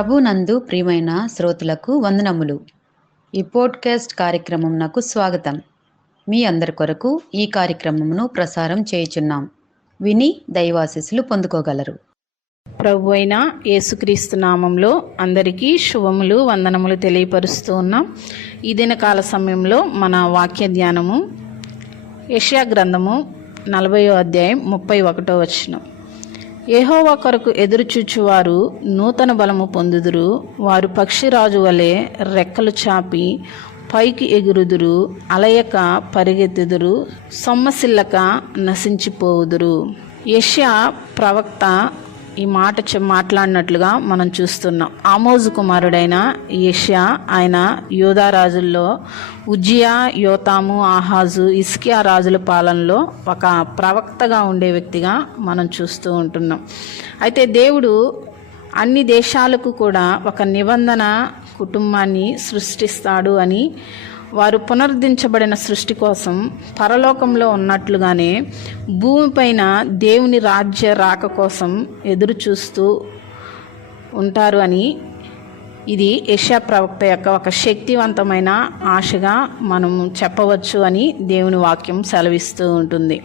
ప్రభునందు ప్రియమైన శ్రోతలకు వందనములు. ఈ పోడ్కాస్ట్ కార్యక్రమం నాకు స్వాగతం. మీ అందరి కొరకు ఈ కార్యక్రమమును ప్రసారం చేయుచున్నాం. విని దైవాశీస్సులు పొందుకోగలరు. ప్రభు అయిన యేసుక్రీస్తు నామంలో అందరికీ శుభములు, వందనములు తెలియపరుస్తూ ఉన్నాం. ఈ దినకాల సమయంలో మన వాక్య ధ్యానము యెషయా గ్రంథము 40వ అధ్యాయం 31వ వచనం. యెహోవా కొరకు ఎదురుచూచువారు నూతన బలము పొందుదురు. వారు పక్షిరాజు వలె రెక్కలు చాపి పైకి ఎగురుదురు. అలయక పరిగెత్తుదురు, సొమ్మసిల్లక నశించిపోవుదురు. యెషయా ప్రవక్త ఈ మాట మాట్లాడినట్లుగా మనం చూస్తున్నాం. ఆమోజు కుమారుడైన యెషయా, ఆయన యూదా రాజుల్లో ఉజ్జియా, యోతాము, ఆహాజు, హిజ్కియా రాజుల పాలనలో ఒక ప్రవక్తగా ఉండే వ్యక్తిగా మనం చూస్తూ ఉంటున్నాం. అయితే దేవుడు అన్ని దేశాలకు కూడా ఒక నిబంధన కుటుంబాన్ని సృష్టిస్తాడు అని, వారు పునరుద్ధరించబడిన సృష్టి కోసం పరలోకంలో ఉన్నట్లుగానే భూమిపైన దేవుని రాజ్య రాక కోసం ఎదురు చూస్తూ ఉంటారు అని, ఇది యెషయా ప్రవక్త యొక్క ఒక శక్తివంతమైన ఆశగా మనం చెప్పవచ్చు అని దేవుని వాక్యం సెలవిస్తూ ఉంటుంది.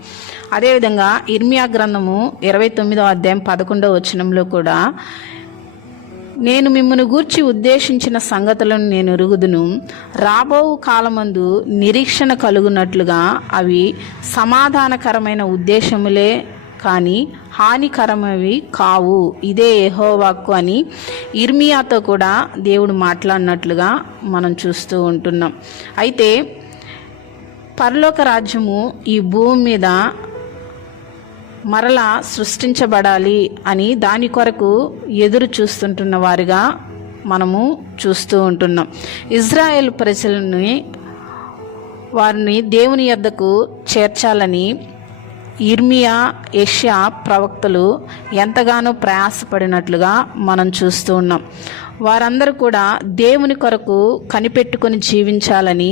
అదేవిధంగా ఇర్మియా గ్రంథము 29వ అధ్యాయం 11వ వచనంలో కూడా, నేను మిమ్మల్ని గూర్చి ఉద్దేశించిన సంగతులను నేను ఎరుగుదును. రాబో కాలమందు నిరీక్షణ కలుగునట్లుగా అవి సమాధానకరమైన ఉద్దేశములే కానీ హానికరమైనవి కావు. ఇదే యెహోవాకు అని ఇర్మియాతో కూడా దేవుడు మాట్లాడినట్లుగా మనం చూస్తూ ఉంటున్నాం. అయితే పరలోక రాజ్యము ఈ భూమి మీద మరలా సృష్టించబడాలి అని దాని కొరకు ఎదురు చూస్తుంటున్న వారిగా మనము చూస్తూ ఉంటున్నాం. ఇజ్రాయేల్ వారిని దేవుని యొద్దకు చేర్చాలని ఇర్మియా, యెషయా ప్రవక్తలు ఎంతగానో ప్రయాసపడినట్లుగా మనం చూస్తూ ఉన్నాం. వారందరూ కూడా దేవుని కొరకు కనిపెట్టుకొని జీవించాలని,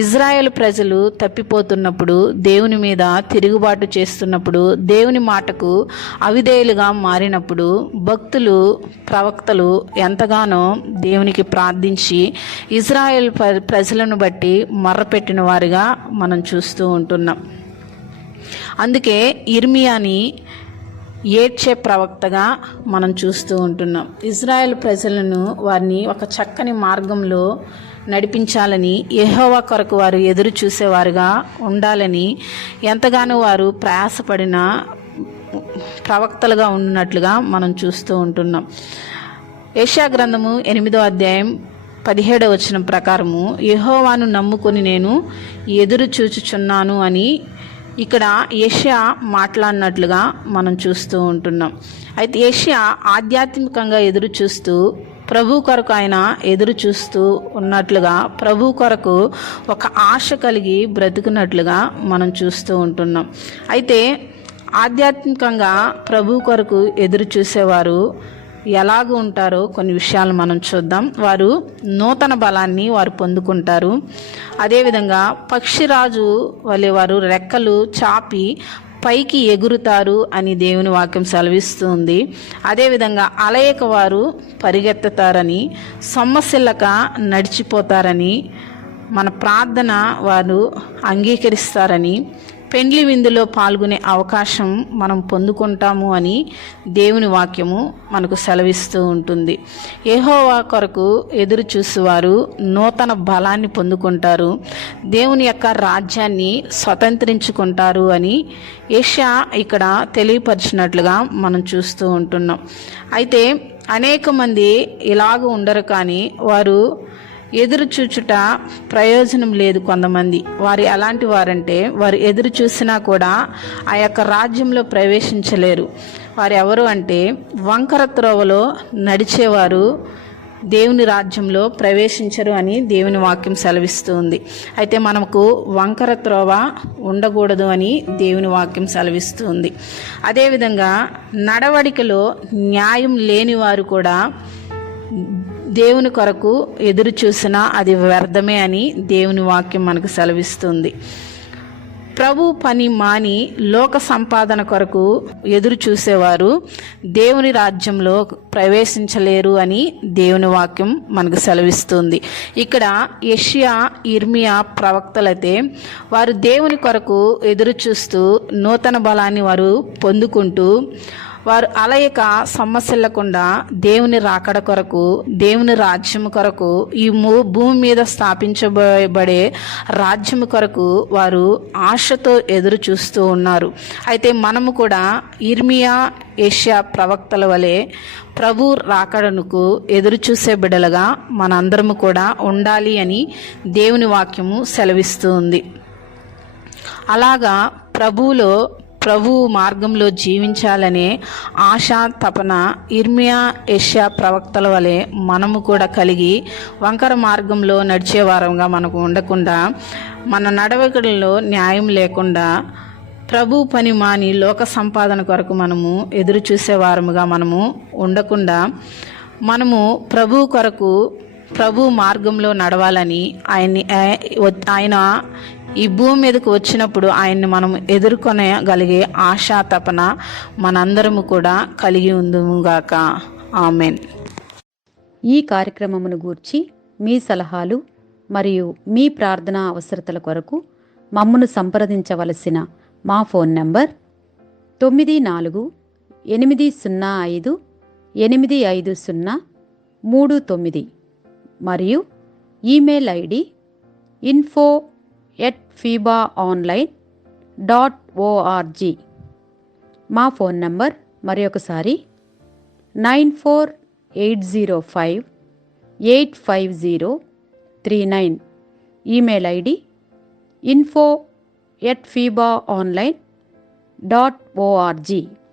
ఇజ్రాయేల్ ప్రజలు తప్పిపోతున్నప్పుడు, దేవుని మీద తిరుగుబాటు చేస్తున్నప్పుడు, దేవుని మాటకు అవిధేయులుగా మారినప్పుడు భక్తులు, ప్రవక్తలు ఎంతగానో దేవునికి ప్రార్థించి ఇజ్రాయేల్ ప్రజలను బట్టి మొర్రపెట్టిన వారిగా మనం చూస్తూ ఉంటున్నాం. అందుకే ఇర్మియాని ఏడ్చే ప్రవక్తగా మనం చూస్తూ ఉంటున్నాం. ఇజ్రాయెల్ ప్రజలను, వారిని ఒక చక్కని మార్గంలో నడిపించాలని, యెహోవా కొరకు వారు ఎదురు చూసేవారుగా ఉండాలని ఎంతగానో వారు ప్రయాసపడిన ప్రవక్తలుగా ఉన్నట్లుగా మనం చూస్తూ ఉంటున్నాం. యెషయా గ్రంథము 8వ అధ్యాయం 17వ వచనం ప్రకారము, యెహోవాను నమ్ముకొని నేను ఎదురు చూచుచున్నాను అని ఇక్కడ యెషయా మాట్లాడినట్లుగా మనం చూస్తూ ఉంటున్నాం. అయితే యెషయా ఆధ్యాత్మికంగా ఎదురు చూస్తూ, ప్రభు కొరకు ఆయన ఎదురు చూస్తూ ఉన్నట్లుగా, ప్రభు కొరకు ఒక ఆశ కలిగి బ్రతుకున్నట్లుగా మనం చూస్తూ ఉంటున్నాం. అయితే ఆధ్యాత్మికంగా ప్రభు కొరకు ఎదురు చూసేవారు ఎలాగ ఉంటారో కొన్ని విషయాలు మనం చూద్దాం. వారు నూతన బలాన్ని వారు పొందుకుంటారు. అదేవిధంగా పక్షిరాజు వలె వారు రెక్కలు చాపి పైకి ఎగురుతారు అని దేవుని వాక్యం సెలవిస్తుంది. అదేవిధంగా అలయక వారు పరిగెత్తుతారని, సొమ్మసిల్లక నడిచిపోతారని, మన ప్రార్థన వారు అంగీకరిస్తారని, పెండ్లి విందులో పాల్గొనే అవకాశం మనం పొందుకుంటాము అని దేవుని వాక్యము మనకు సెలవిస్తూ ఉంటుంది. యెహోవా కొరకు ఎదురు చూసేవారు నూతన బలాన్ని పొందుకుంటారు, దేవుని యొక్క రాజ్యాన్ని స్వతంత్రించుకుంటారు అని యెషయా ఇక్కడ తెలియపరిచినట్లుగా మనం చూస్తూ ఉంటున్నాం. అయితే అనేక మంది ఇలాగ ఉండరు, కానీ వారు ఎదురు చూచుట ప్రయోజనం లేదు. కొంతమంది వారు ఎలాంటి వారంటే, వారు ఎదురు చూసినా కూడా ఆ యొక్క రాజ్యంలో ప్రవేశించలేరు. వారు ఎవరు అంటే, వంకర త్రోవలో నడిచేవారు దేవుని రాజ్యంలో ప్రవేశించరు అని దేవుని వాక్యం సెలవిస్తుంది. అయితే మనకు వంకర త్రోవ ఉండకూడదు అని దేవుని వాక్యం సెలవిస్తుంది. అదేవిధంగా నడవడికలో న్యాయం లేని వారు కూడా దేవుని కొరకు ఎదురు చూసినా అది వ్యర్థమే అని దేవుని వాక్యం మనకు సెలవిస్తుంది. ప్రభు పని మాని లోక సంపాదన కొరకు ఎదురు చూసేవారు దేవుని రాజ్యంలో ప్రవేశించలేరు అని దేవుని వాక్యం మనకు సెలవిస్తుంది. ఇక్కడ యెషయా, ఇర్మియా ప్రవక్తలైతే వారు దేవుని కొరకు ఎదురు చూస్తూ నూతన బలాన్ని వారు పొందుకుంటూ వారు అలయక సొమ్మసిల్లకుండా దేవుని రాకడ కొరకు, దేవుని రాజ్యము కొరకు, ఈ భూమి మీద స్థాపించబడే రాజ్యము కొరకు వారు ఆశతో ఎదురు చూస్తూ ఉన్నారు. అయితే మనము కూడా ఇర్మియా, యెషయా ప్రవక్తల వలె ప్రభు రాకడనుకు ఎదురు చూసే బిడ్డలుగా మనందరము కూడా ఉండాలి అని దేవుని వాక్యము సెలవిస్తూ ఉంది. అలాగా ప్రభు మార్గంలో జీవించాలనే ఆశ, తపన ఇర్మియా, యెషయా ప్రవక్తల వలె మనము కూడా కలిగి వంకర మార్గంలో నడిచేవారంగా మనకు ఉండకుండా, మన నడవడిలో న్యాయం లేకుండా ప్రభు పని మాని లోక సంపాదన కొరకు మనము ఎదురు చూసేవారముగా మనము ఉండకుండా, మనము ప్రభు కొరకు ప్రభు మార్గంలో నడవాలని ఆయన ఈ భూమి మీదకు వచ్చినప్పుడు ఆయన్ని మనం ఎదుర్కొనగలిగే ఆశా తపన మనందరము కూడా కలిగి ఉందుముగాక. ఆమెన్. ఈ కార్యక్రమమును గూర్చి మీ సలహాలు మరియు మీ ప్రార్థనా అవసరతల కొరకు మమ్మను సంప్రదించవలసిన మా ఫోన్ నంబర్ 9448508539 మరియు ఈమెయిల్ ఐడి info@fibaonline.org. మా ఫోన్ నంబర్ మరొకసారి 9480585039. Email ID info@fibaonline.org.